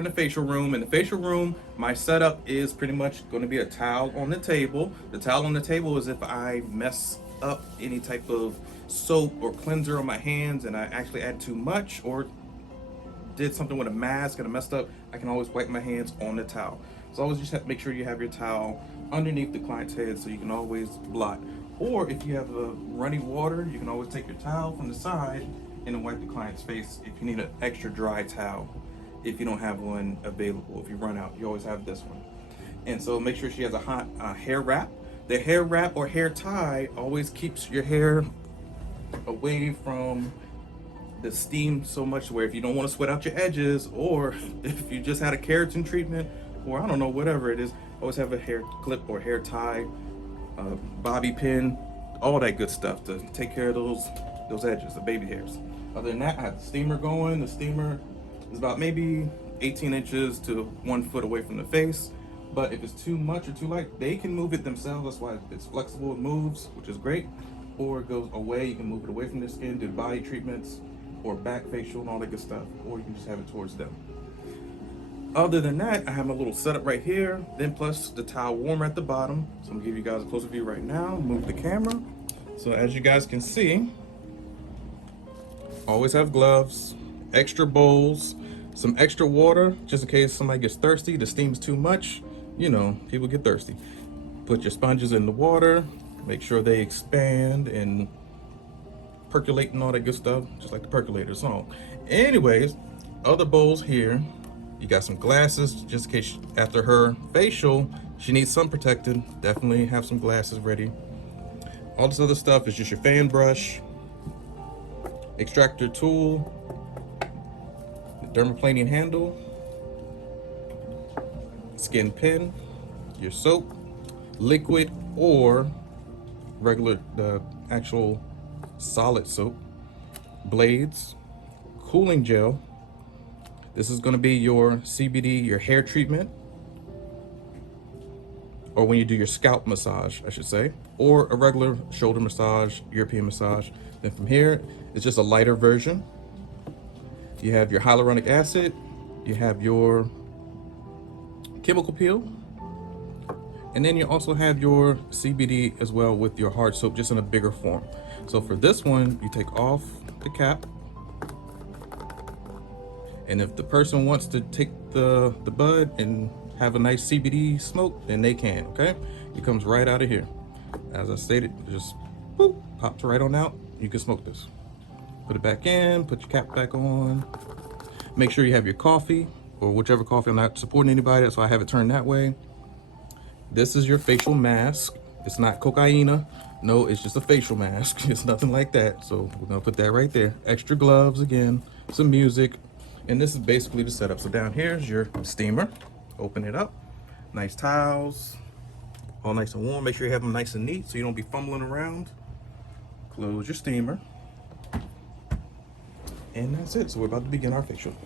in the facial room. In the facial room, my setup is pretty much going to be a towel on the table. The towel on the table is if I mess up any type of soap or cleanser on my hands and I actually add too much or did something with a mask and I messed up, I can always wipe my hands on the towel. So always just have to make sure you have your towel underneath the client's head so you can always blot. Or if you have runny water, you can always take your towel from the side and then wipe the client's face if you need an extra dry towel. If you don't have one available, if you run out, you always have this one. And so make sure she has a hot hair wrap. The hair wrap or hair tie always keeps your hair away from the steam so much where if you don't want to sweat out your edges, or if you just had a keratin treatment, or I don't know, whatever it is, always have a hair clip or hair tie, bobby pin, all that good stuff to take care of those edges, the baby hairs. Other than that, I have the steamer going. The steamer is about maybe 18 inches to 1 foot away from the face. But if it's too much or too light, they can move it themselves. That's why it's flexible, it moves, which is great. Or it goes away, you can move it away from their skin, do body treatments, or back facial and all that good stuff. Or you can just have it towards them. Other than that, I have my little setup right here, then plus the towel warmer at the bottom. So I'm gonna give you guys a closer view right now, move the camera. So as you guys can see, always have gloves, extra bowls, some extra water, just in case somebody gets thirsty, the steam's too much, you know, people get thirsty. Put your sponges in the water, make sure they expand and percolate and all that good stuff, just like the percolator song. Anyways, other bowls here. You got some glasses, just in case after her facial, she needs sun protected. Definitely have some glasses ready. All this other stuff is just your fan brush, extractor tool, the dermaplaning handle, skin pin, your soap, liquid or regular, the actual solid soap, blades, cooling gel. This is going to be your CBD, your hair treatment, or when you do your scalp massage, I should say, or a regular shoulder massage, European massage. Then from here, it's just a lighter version. You have your hyaluronic acid, you have your chemical peel, and then you also have your CBD as well with your hard soap, just in a bigger form. So for this one, you take off the cap. And if the person wants to take the bud and have a nice CBD smoke, then they can, okay? It comes right out of here. As I stated, just boop, pops right on out. You can smoke this. Put it back in, put your cap back on. Make sure you have your coffee, or whichever coffee. I'm not supporting anybody, that's why I have it turned that way. This is your facial mask. It's not cocaine. No, it's just a facial mask. It's nothing like that. So we're gonna put that right there. Extra gloves again, some music. And this is basically the setup. So down here is your steamer. Open it up. Nice towels, all nice and warm. Make sure you have them nice and neat so you don't be fumbling around. Close your steamer. And that's it. So we're about to begin our facial.